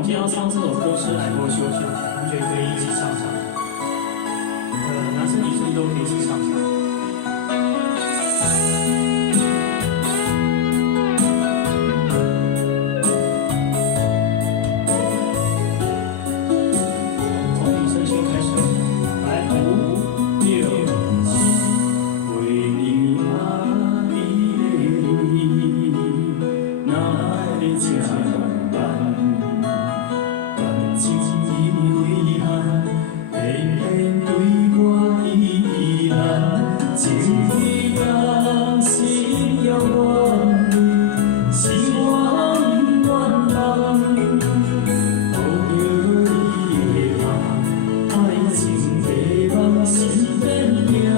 们今天要唱这首歌是《海波修修》，同学可以一起唱唱。男生女生都可以一起唱唱。从女生先开始，来5、6、7，为你啊，你的泪，哪会这样办？感情遗憾，偏偏对我依然，情意让心遥远，是我愿人。抱着你的梦，爱情的梦心变凉，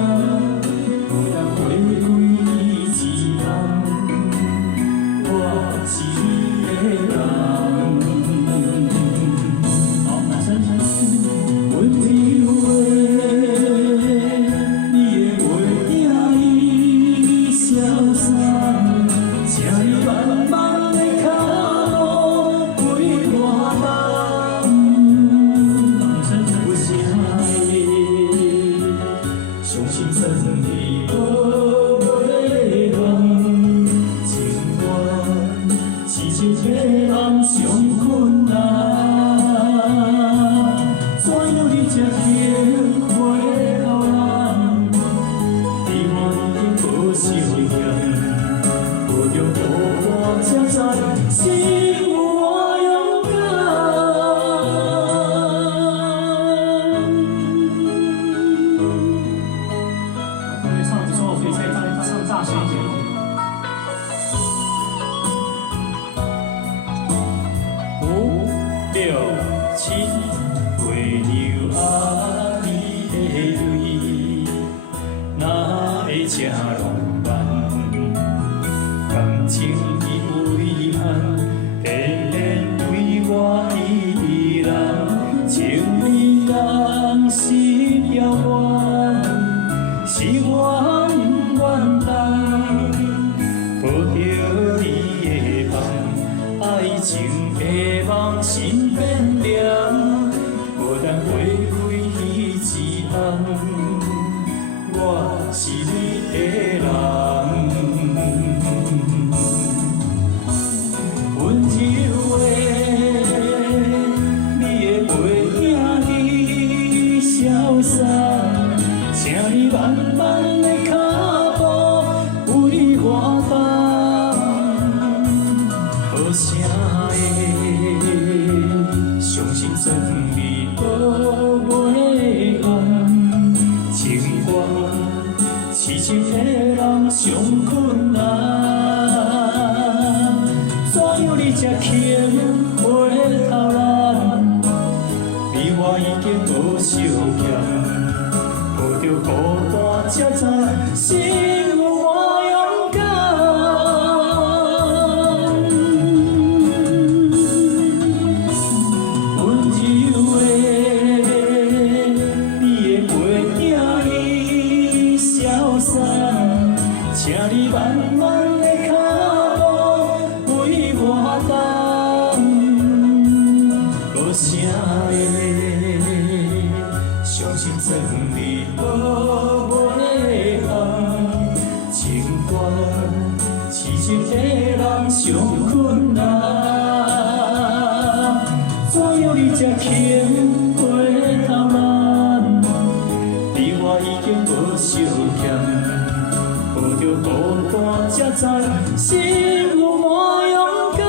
无人回归你一人，我是你的人。好，男生。温柔的你的背影已消散，请你慢慢的脚步陪我等。有啥会相信真理无袂忘？情愿是一个人上困难。怎样你才肯回头人？你我已经无相欠，抱着孤单才知心有我勇敢。同学唱得不错，可以再唱大声一点。5、6、7。为留啊你的泪，哪会这浪漫？感情已遗憾，偏偏对我依然，情意让心遥远，是我愿等。抱着你的梦，爱情的梦心变凉。无人回归彼一人，我是你的人。温柔的你的背影已消散，请你慢慢的脚步陪我等。好啥会相信真理？无袂忘，情愿是一个人上困难。怎样你才肯回头人？你我已经无相欠，抱着孤单才知心有我勇敢。温柔的请你慢慢的脚步陪我等。无啥会相信真理无袂忘？情愿是一个人上困难。怎样你才肯回头人？你我已经无相欠。抱着孤单才知心有我勇敢。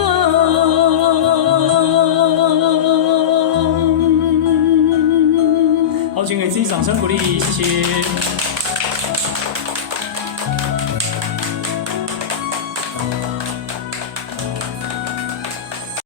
好，请给自己掌声鼓励，谢谢。